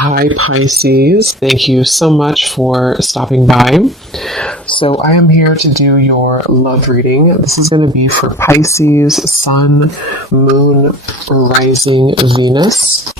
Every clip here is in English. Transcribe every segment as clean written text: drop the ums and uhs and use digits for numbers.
Hi, Pisces. Thank you so much for stopping by. So, I am here to do your love reading. This is going to be for Pisces, Sun, Moon, Rising, Venus.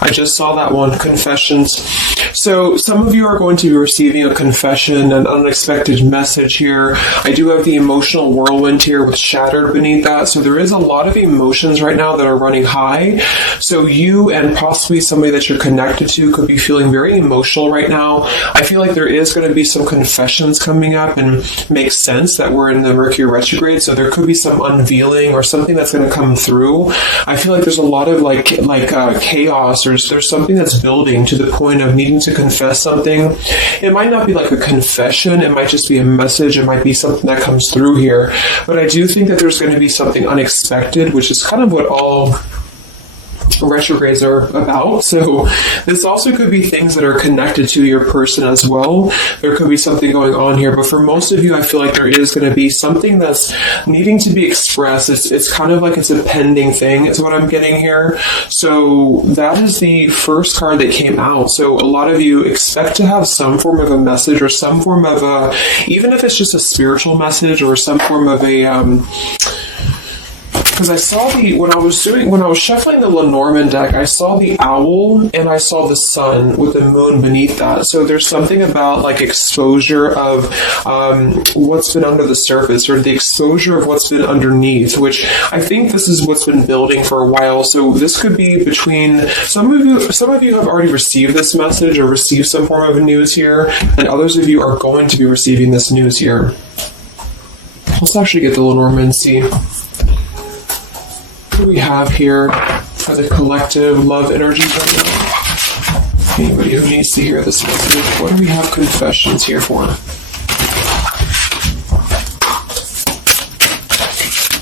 I just saw that one, confessions. So some of you are going to be receiving a confession, an unexpected message here. I do have the emotional whirlwind here with shattered beneath that. So there is a lot of emotions right now that are running high. So you and possibly somebody that you're connected to could be feeling very emotional right now. I feel like there is going to be some confessions coming up, and makes sense that we're in the Mercury retrograde. So there could be some unveiling or something that's going to come through. I feel like there's a lot of chaos, or there's something that's building to the point of needing to confess something. It might not be like a confession, it might just be a message, it might be something that comes through here. But I do think that there's going to be something unexpected, which is kind of what all retrogrades are about. So this also could be things that are connected to your person as well. There could be something going on here, but for most of you, I feel like there is going to be something that's needing to be expressed. It's kind of like it's a pending thing is what I'm getting here. So that is the first card that came out. So a lot of you expect to have some form of a message, or some form of a, even if it's just a spiritual message, or some form of a because I saw when I was shuffling the Lenormand deck, I saw the owl and I saw the sun with the moon beneath that. So there's something about like exposure of what's been under the surface, or the exposure of what's been underneath, which I think this is what's been building for a while. So this could be between some of you have already received this message or received some form of news here, and others of you are going to be receiving this news here. Let's actually get the Lenormand and see. What do we have here for the collective love energy right now? Anybody who needs to hear this message, what do we have confessions here for?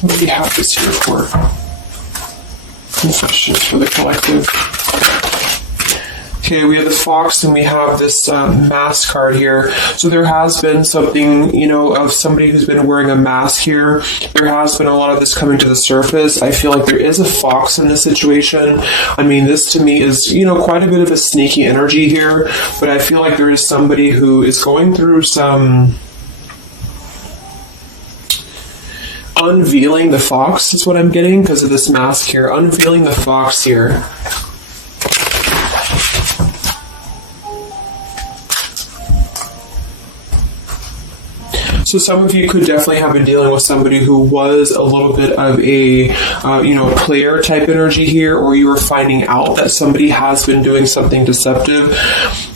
What do we have this here for? Confessions for the collective. Okay, we have the fox and we have this mask card here. So there has been something, of somebody who's been wearing a mask here. There has been a lot of this coming to the surface. I feel like there is a fox in this situation. I mean, this to me is, quite a bit of a sneaky energy here, but I feel like there is somebody who is going through some unveiling the fox is what I'm getting because of this mask here. Unveiling the fox here. So some of you could definitely have been dealing with somebody who was a little bit of a, player type energy here, or you were finding out that somebody has been doing something deceptive.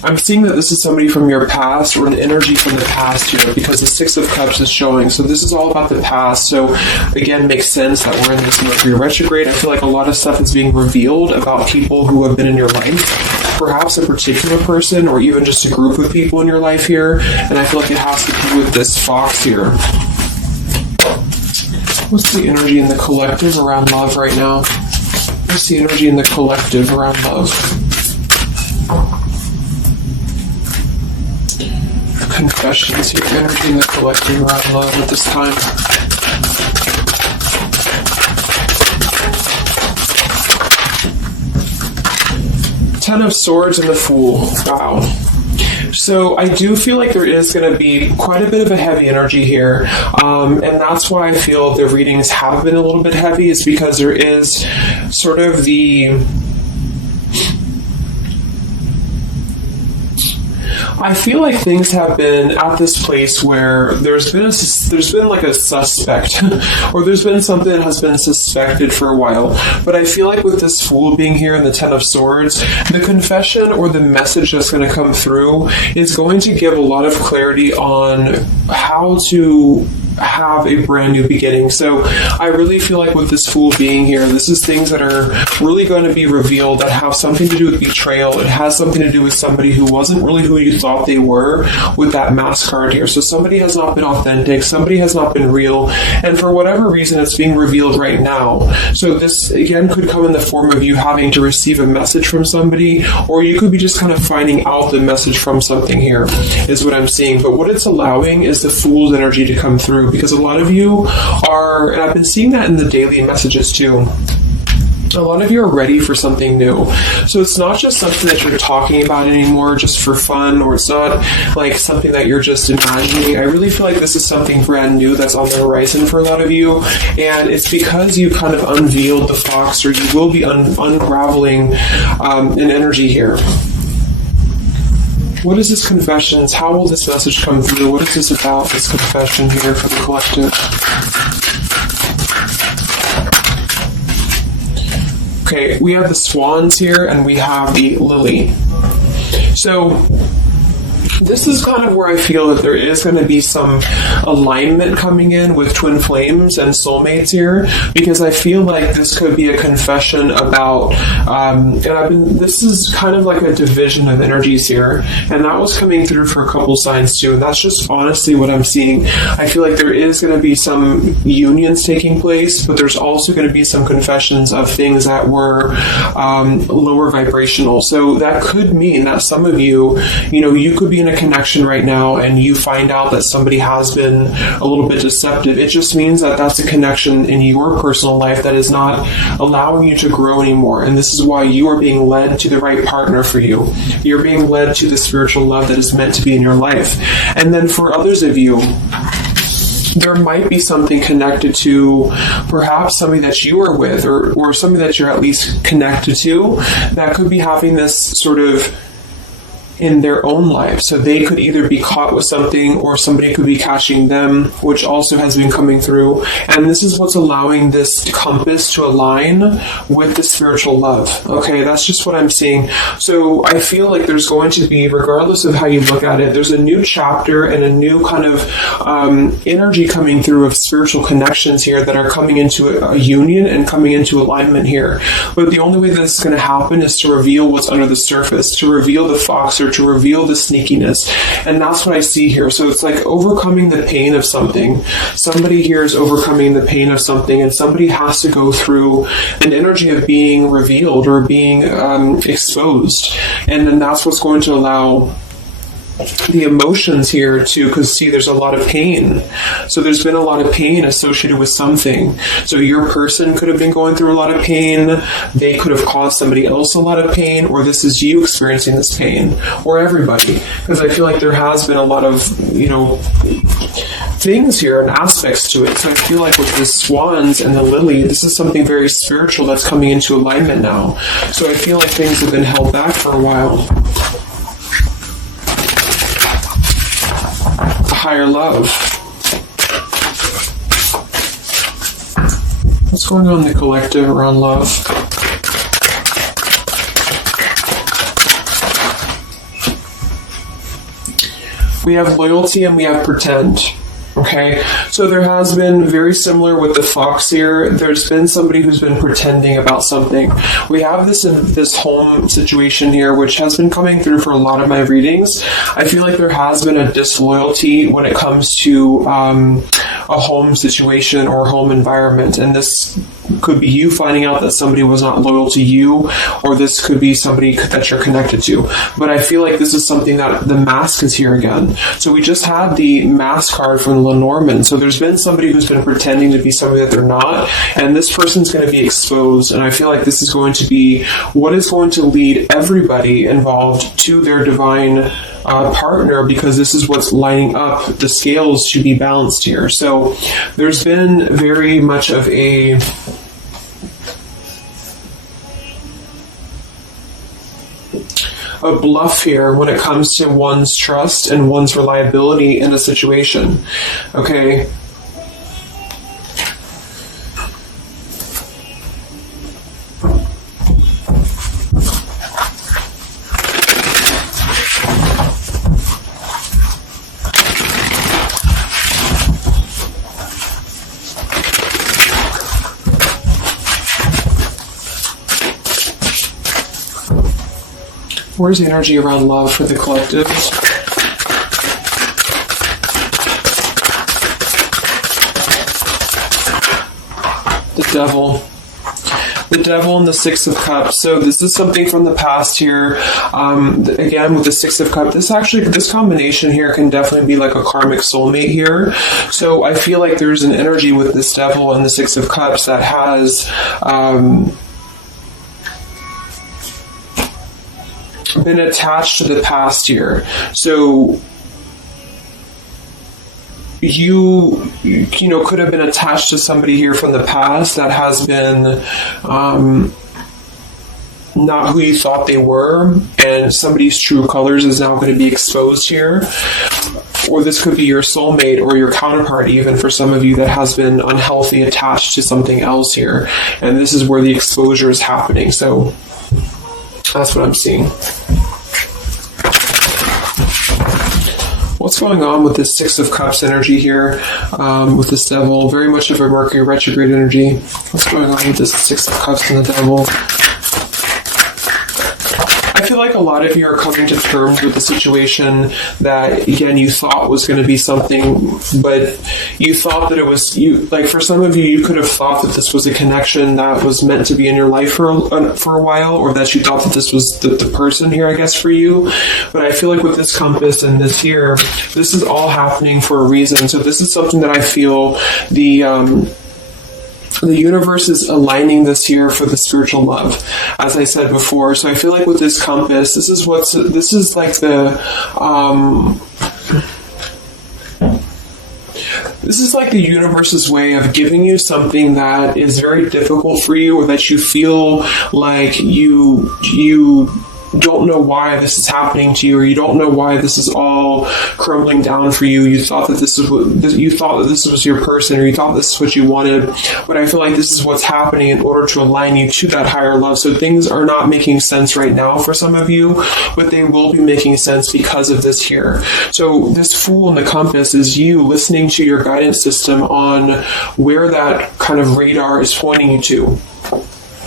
I'm seeing that this is somebody from your past, or an energy from the past here, because the Six of Cups is showing. So this is all about the past. So again, makes sense that we're in this Mercury retrograde. I feel like a lot of stuff is being revealed about people who have been in your life. Perhaps a particular person, or even just a group of people in your life here. And I feel like it has to do with this fox here. What's the energy in the collective around love right now? What's the energy in the collective around love? Confessions here. Energy in the collective around love at this time. Ten of Swords and the Fool. Wow. So I do feel like there is going to be quite a bit of a heavy energy here. And that's why I feel the readings have been a little bit heavy, is because there is sort of the... I feel like things have been at this place where there's been like a suspect, or there's been something that has been suspected for a while. But I feel like with this Fool being here in the Ten of Swords, the confession or the message that's going to come through is going to give a lot of clarity on how to have a brand new beginning. So I really feel like with this Fool being here, this is things that are really going to be revealed that have something to do with betrayal. It has something to do with somebody who wasn't really who you thought they were with that mask card here. So somebody has not been authentic, somebody has not been real, and for whatever reason it's being revealed right now. So this again could come in the form of you having to receive a message from somebody, or you could be just kind of finding out the message from something here, is what I'm seeing. But what it's allowing is the Fool's energy to come through, because a lot of you are, and I've been seeing that in the daily messages too, A lot of you are ready for something new. So it's not just something that you're talking about anymore just for fun, or it's not like something that you're just imagining. I really feel like this is something brand new that's on the horizon for a lot of you, and it's because you kind of unveiled the fox, or you will be unraveling an energy here. What is this confessions? How will this message come through? What is this about, this confession here for the collective? Okay, we have the swans here, and we have the lily. So this is kind of where I feel that there is going to be some alignment coming in with twin flames and soulmates here, because I feel like this could be a confession about, this is kind of like a division of energies here, and that was coming through for a couple signs too, and that's just honestly what I'm seeing. I feel like there is going to be some unions taking place, but there's also going to be some confessions of things that were lower vibrational. So that could mean that some of you, you could be in a connection right now and you find out that somebody has been a little bit deceptive. It just means that that's a connection in your personal life that is not allowing you to grow anymore. And this is why you are being led to the right partner for you. You're being led to the spiritual love that is meant to be in your life. And then for others of you, there might be something connected to perhaps somebody that you are with, or somebody that you're at least connected to, that could be having this sort of in their own life. So they could either be caught with something, or somebody could be catching them, which also has been coming through. And this is what's allowing this compass to align with the spiritual love. Okay, that's just what I'm seeing. So I feel like there's going to be, regardless of how you look at it, there's a new chapter and a new kind of energy coming through of spiritual connections here that are coming into a union and coming into alignment here. But the only way that's going to happen is to reveal what's under the surface, to reveal the fox, or to reveal the sneakiness. And that's what I see here. So it's like overcoming the pain of something. Somebody here is overcoming the pain of something, and somebody has to go through an energy of being revealed or being exposed. And then that's what's going to allow the emotions here too, because see, there's a lot of pain. So there's been a lot of pain associated with something. So your person could have been going through a lot of pain. They could have caused somebody else a lot of pain, or this is you experiencing this pain, or everybody. Because I feel like there has been a lot of, things here and aspects to it. So I feel like with the swans and the lily, this is something very spiritual that's coming into alignment now. So I feel like things have been held back for a while. Higher love. What's going on in the collective around love? We have loyalty and we have pretend. Okay, so there has been very similar with the fox here. There's been somebody who's been pretending about something. We have this home situation here, which has been coming through for a lot of my readings. I feel like there has been a disloyalty when it comes to a home situation or home environment, and this could be you finding out that somebody was not loyal to you, or this could be somebody that you're connected to. But I feel like this is something that the mask is here again. So we just had the mask card from Lenormand. So there's been somebody who's been pretending to be somebody that they're not, and this person's going to be exposed. And I feel like this is going to be what is going to lead everybody involved to their divine partner, because this is what's lining up the scales to be balanced here. So there's been very much of a bluff here when it comes to one's trust and one's reliability in a situation. Okay. Where's the energy around love for the collective? The devil. The devil and the Six of Cups. So this is something from the past here. Again, with the Six of Cups, this combination here can definitely be like a karmic soulmate here. So I feel like there's an energy with this devil and the Six of Cups that has been attached to the past here. So you could have been attached to somebody here from the past that has been not who you thought they were, and somebody's true colors is now going to be exposed here. Or this could be your soulmate or your counterpart, even for some of you, that has been unhealthy attached to something else here. And this is where the exposure is happening. So that's what I'm seeing. What's going on with this Six of Cups energy here, with this Devil? Very much of a Mercury retrograde energy. What's going on with this Six of Cups and the Devil? I feel like a lot of you are coming to terms with the situation that, again, you thought was going to be something, but you thought that it was, like for some of you, you could have thought that this was a connection that was meant to be in your life for a while, or that you thought that this was the person here, I guess, for you. But I feel like with this compass and this here, this is all happening for a reason. So this is something that I feel the universe is aligning this here for the spiritual love, as I said before. So I feel like with this compass, this is like the universe's way of giving you something that is very difficult for you, or that you feel like you don't know why this is happening to you, or you don't know why this is all crumbling down for you. You thought that this was your person, or you thought this is what you wanted, but I feel like this is what's happening in order to align you to that higher love. So things are not making sense right now for some of you, but they will be making sense because of this here. So this Fool in the compass is you listening to your guidance system on where that kind of radar is pointing you to.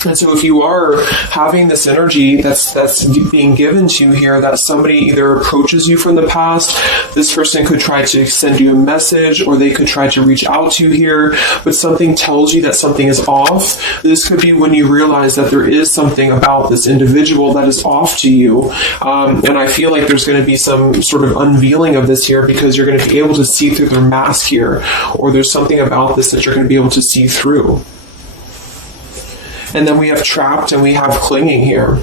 And so if you are having this energy that's being given to you here, that somebody either approaches you from the past, this person could try to send you a message, or they could try to reach out to you here, but something tells you that something is off. This could be when you realize that there is something about this individual that is off to you. And I feel like there's going to be some sort of unveiling of this here, because you're going to be able to see through their mask here, or there's something about this that you're going to be able to see through. And then we have trapped and we have clinging here.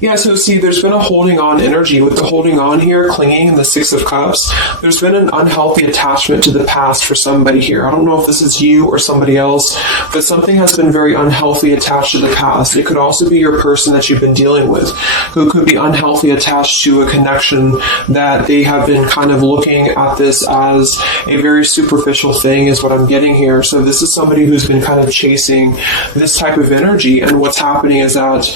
Yeah, so see, there's been a holding on energy. With the holding on here, clinging, and the Six of Cups, there's been an unhealthy attachment to the past for somebody here. I don't know if this is you or somebody else, but something has been very unhealthy attached to the past. It could also be your person that you've been dealing with, who could be unhealthy attached to a connection that they have been kind of looking at this as a very superficial thing, is what I'm getting here. So this is somebody who's been kind of chasing this type of energy, and what's happening is that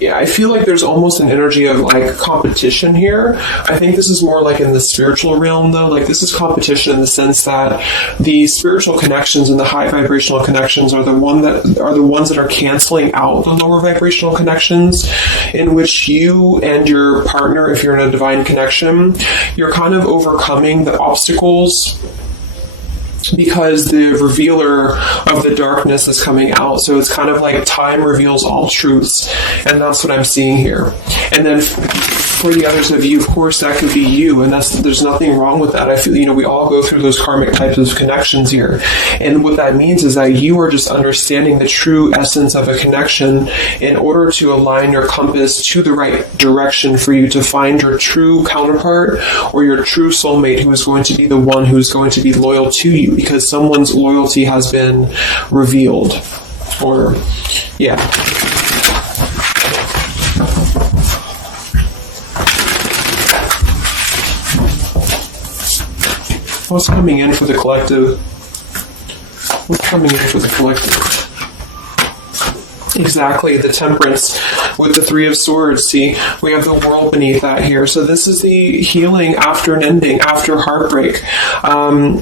yeah, I feel like there's almost an energy of like competition here. I think this is more like in the spiritual realm, though. Like this is competition in the sense that the spiritual connections and the high vibrational connections are the ones that are canceling out the lower vibrational connections, in which you and your partner, if you're in a divine connection, you're kind of overcoming the obstacles, because the revealer of the darkness is coming out. So it's kind of like time reveals all truths, and that's what I'm seeing here. And then for the others of you, of course, that could be you, and there's nothing wrong with that. I feel, we all go through those karmic types of connections here, and what that means is that you are just understanding the true essence of a connection in order to align your compass to the right direction for you to find your true counterpart, or your true soulmate, who is going to be the one who is going to be loyal to you, because someone's loyalty has been revealed. Or, yeah. What's coming in for the collective? What's coming in for the collective? Exactly, the Temperance with the Three of Swords. See, we have the World beneath that here. So this is the healing after an ending, after heartbreak.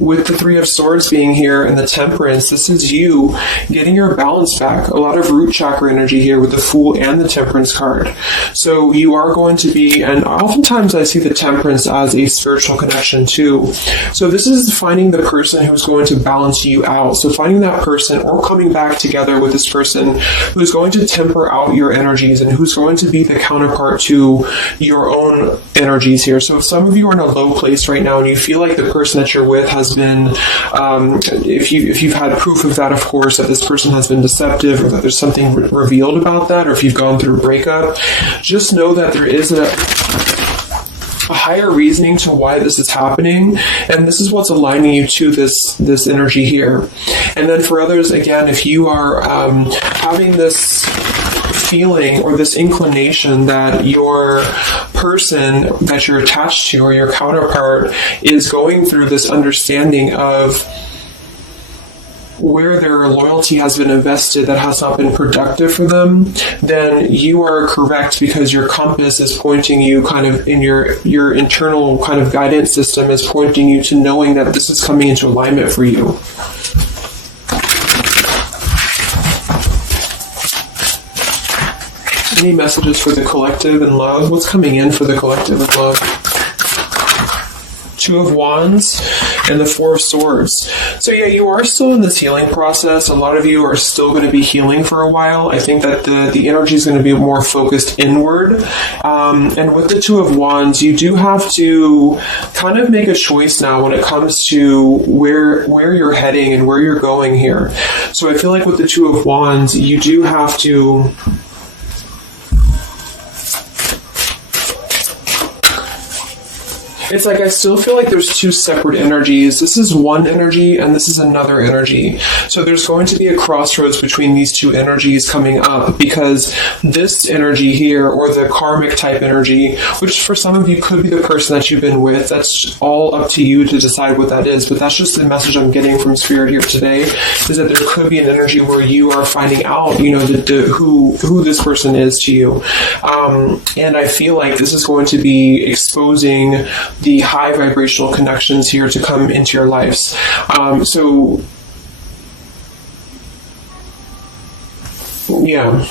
With the Three of Swords being here and the Temperance, this is you getting your balance back. A lot of root chakra energy here with the Fool and the Temperance card. So you are going to be, and oftentimes I see the Temperance as a spiritual connection too. So this is finding the person who's going to balance you out. So finding that person, or coming back together with this person who who's going to temper out your energies and who's going to be the counterpart to your own energies here. So if some of you are in a low place right now and you feel like the person that you're with has been, if you've had proof of that, of course, that this person has been deceptive or that there's something revealed about that, or if you've gone through a breakup, just know that there is a higher reasoning to why this is happening, and this is what's aligning you to this energy here. And then for others, again, if you are having this feeling or this inclination that your person that you're attached to or your counterpart is going through this understanding of where their loyalty has been invested that has not been productive for them, then you are correct, because your compass is pointing you kind of in your internal kind of guidance system is pointing you to knowing that this is coming into alignment for you. Any messages for the collective and love? What's coming in for the collective and love? Two of Wands and the Four of Swords. So yeah, you are still in this healing process. A lot of you are still going to be healing for a while. I think that the energy is going to be more focused inward. And with the Two of Wands, you do have to kind of make a choice now when it comes to where you're heading and where you're going here. So I feel like with the Two of Wands, you do have to it's like I still feel like there's two separate energies. This is one energy and this is another energy. So there's going to be a crossroads between these two energies coming up, because this energy here, or the karmic type energy, which for some of you could be the person that you've been with, that's all up to you to decide what that is. But that's just the message I'm getting from Spirit here today, is that there could be an energy where you are finding out, who this person is to you. And I feel like this is going to be exposing the high vibrational connections here to come into your lives. Yeah.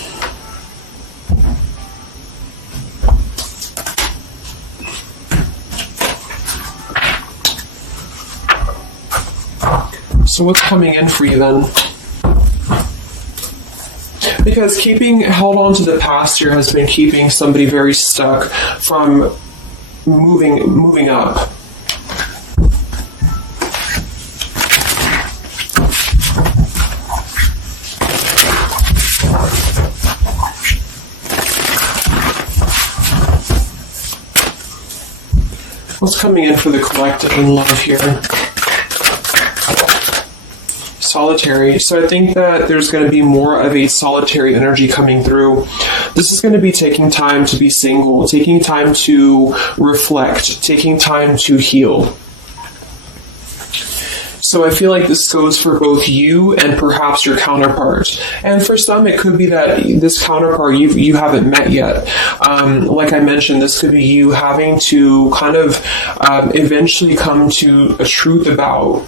So what's coming in for you then? Because keeping held on to the past here has been keeping somebody very stuck from moving up. What's coming in for the collective and love here? Solitary. So I think that there's going to be more of a solitary energy coming through. This is going to be taking time to be single, taking time to reflect, taking time to heal. So I feel like this goes for both you and perhaps your counterpart. And for some, it could be that this counterpart you haven't met yet. Like I mentioned, this could be you having to kind of eventually come to a truth about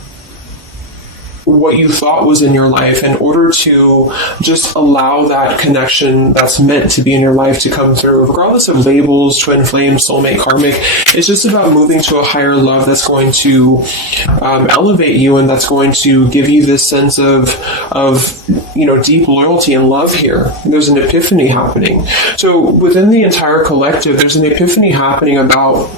what you thought was in your life in order to just allow that connection that's meant to be in your life to come through, regardless of labels, twin flame, soulmate, karmic. It's just about moving to a higher love that's going to elevate you, and that's going to give you this sense of deep loyalty and love here. There's an epiphany happening. So within the entire collective, there's an epiphany happening about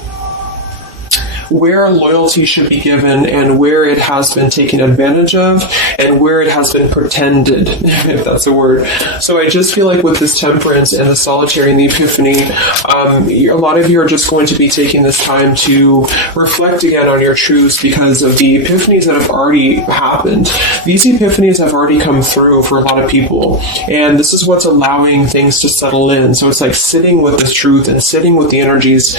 where loyalty should be given and where it has been taken advantage of and where it has been pretended, if that's a word. So I just feel like with this temperance and the solitary and the epiphany, a lot of you are just going to be taking this time to reflect again on your truths because of the epiphanies that have already happened. These epiphanies have already come through for a lot of people, and this is what's allowing things to settle in. So it's like sitting with this truth and sitting with the energies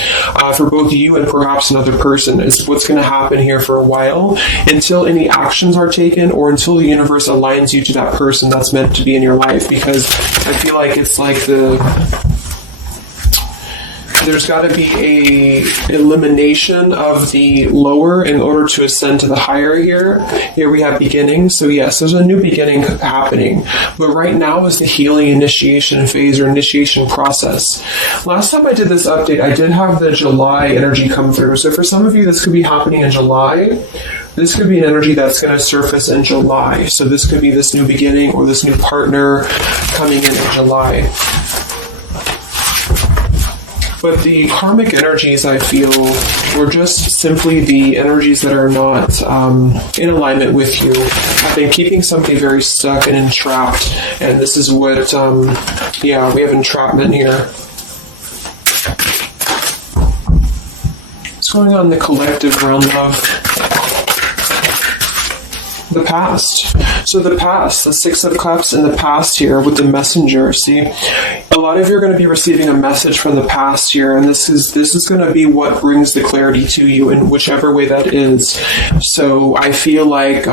for both you and perhaps another person is what's going to happen here for a while, until any actions are taken or until the universe aligns you to that person that's meant to be in your life. Because I feel like it's like there's got to be a elimination of the lower in order to ascend to the higher here. Here we have beginning. So yes, there's a new beginning happening. But right now is the healing initiation phase or initiation process. Last time I did this update, I did have the July energy come through. So for some of you, this could be happening in July. This could be an energy that's going to surface in July. So this could be this new beginning or this new partner coming in July. But the karmic energies, I feel, were just simply the energies that are not in alignment with you. I've been keeping something very stuck and entrapped. And this is what, we have entrapment here. What's going on in the collective realm of the past? So the past, the Six of Cups in the past here with the messenger. See, a lot of you are going to be receiving a message from the past here, and this is going to be what brings the clarity to you in whichever way that is. So I feel like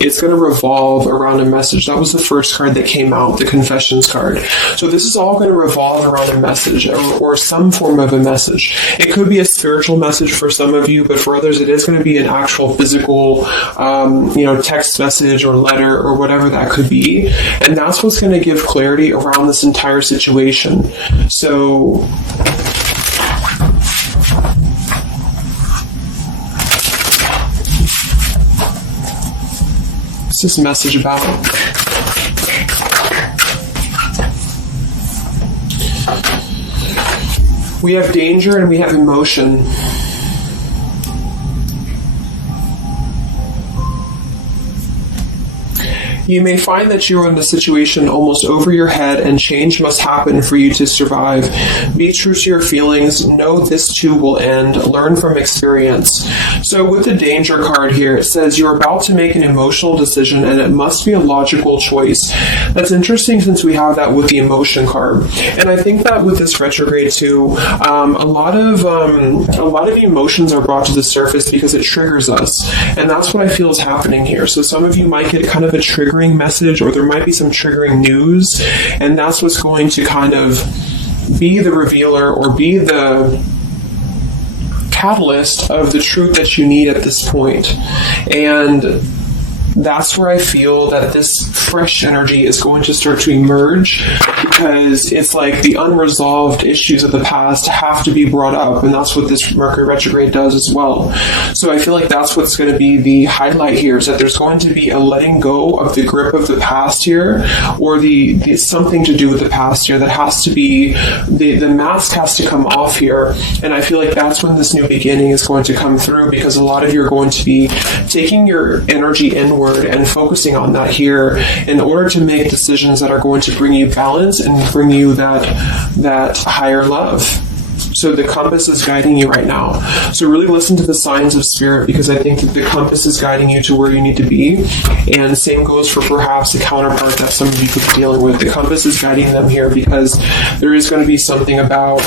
it's going to revolve around a message. That was the first card that came out, the Confessions card. So this is all going to revolve around a message or some form of a message. It could be a spiritual message for some of you, but for others it is going to be an actual physical, text message or letter or whatever that could be. And that's what's going to give clarity around this entire situation. So what's this message about? We have danger and we have emotion. You may find that you are in a situation almost over your head and change must happen for you to survive. Be true to your feelings. Know this too will end. Learn from experience. So with the danger card here, it says you're about to make an emotional decision and it must be a logical choice. That's interesting since we have that with the emotion card. And I think that with this retrograde too, a lot of emotions are brought to the surface because it triggers us. And that's what I feel is happening here. So some of you might get kind of a triggering message, or there might be some triggering news, and that's what's going to kind of be the revealer or be the catalyst of the truth that you need at this point. And that's where I feel that this fresh energy is going to start to emerge, because it's like the unresolved issues of the past have to be brought up, and that's what this Mercury retrograde does as well. So I feel like that's what's going to be the highlight here, is that there's going to be a letting go of the grip of the past here, or the something to do with the past here that has to be, the mask has to come off here. And I feel like that's when this new beginning is going to come through, because a lot of you are going to be taking your energy inward and focusing on that here in order to make decisions that are going to bring you balance and bring you that higher love. So the compass is guiding you right now. So really listen to the signs of spirit, because I think that the compass is guiding you to where you need to be. And same goes for perhaps a counterpart that some of you could be dealing with. The compass is guiding them here because there is going to be something about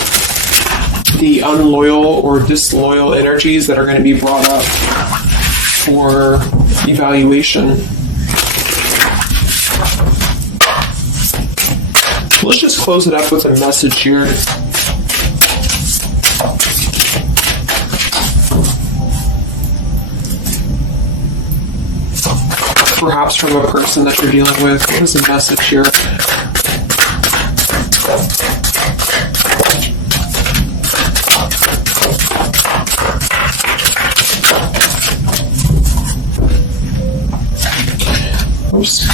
the unloyal or disloyal energies that are going to be brought up for evaluation. Let's just close it up with a message here. Perhaps from a person that you're dealing with. What is the message here? Oops.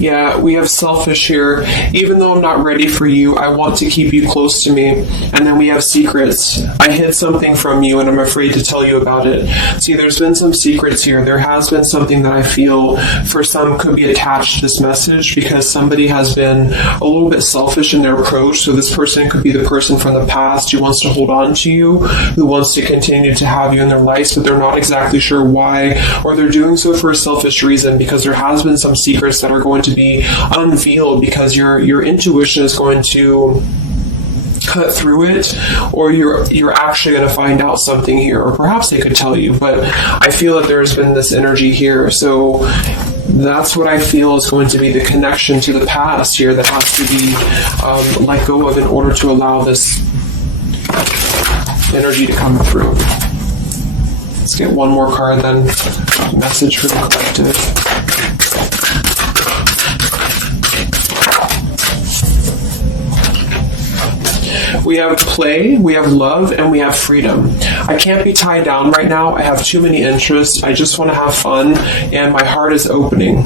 Yeah, we have selfish here. Even though I'm not ready for you, I want to keep you close to me. And then we have secrets. I hid something from you and I'm afraid to tell you about it. See, there's been some secrets here. There has been something that I feel for some could be attached to this message, because somebody has been a little bit selfish in their approach. So this person could be the person from the past who wants to hold on to you, who wants to continue to have you in their lives, but they're not exactly sure why, or they're doing so for a selfish reason, because there has been some secrets that are going to be unveiled, because your intuition is going to cut through it, or you're actually going to find out something here, or perhaps they could tell you. But I feel that there's been this energy here, so that's what I feel is going to be the connection to the past here that has to be let go of in order to allow this energy to come through. Let's get one more card then. Message for the collective. We have play, we have love, and we have freedom. I can't be tied down right now. I have too many interests. I just want to have fun, and my heart is opening.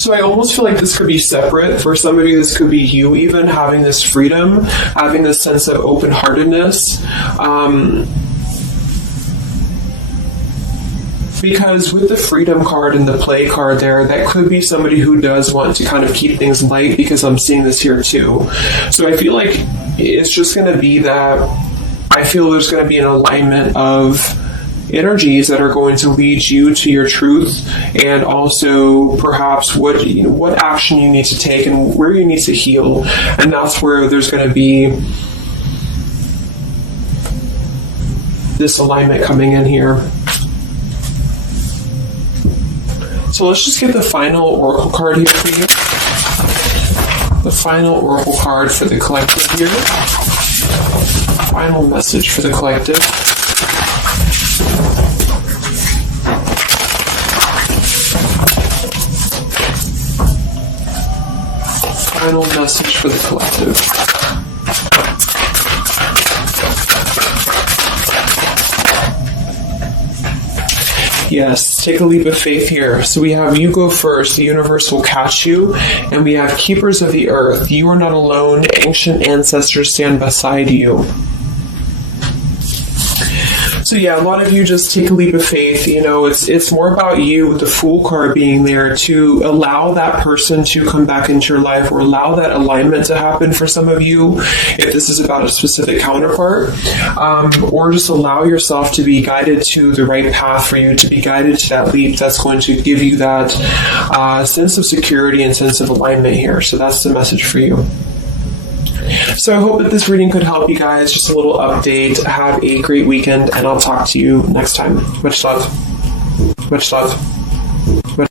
So I almost feel like this could be separate. For some of you, this could be you even having this freedom, having this sense of open-heartedness. Because with the freedom card and the play card there, that could be somebody who does want to kind of keep things light, because I'm seeing this here too. So I feel like it's just going to be that I feel there's going to be an alignment of energies that are going to lead you to your truth, and also perhaps what action you need to take and where you need to heal. And that's where there's going to be this alignment coming in here. So let's just get the final oracle card here for you. The final oracle card for the collective here. Final message for the collective. Final message for the collective. Yes, take a leap of faith here. So we have you go first, the universe will catch you. And we have keepers of the earth. You are not alone. Ancient ancestors stand beside you. So yeah, a lot of you just take a leap of faith. You know, it's more about you with the Fool card being there to allow that person to come back into your life, or allow that alignment to happen for some of you, if this is about a specific counterpart, or just allow yourself to be guided to the right path for you, to be guided to that leap that's going to give you that sense of security and sense of alignment here. So that's the message for you. So I hope that this reading could help you guys. Just a little update. Have a great weekend, and I'll talk to you next time. Much love. Much love.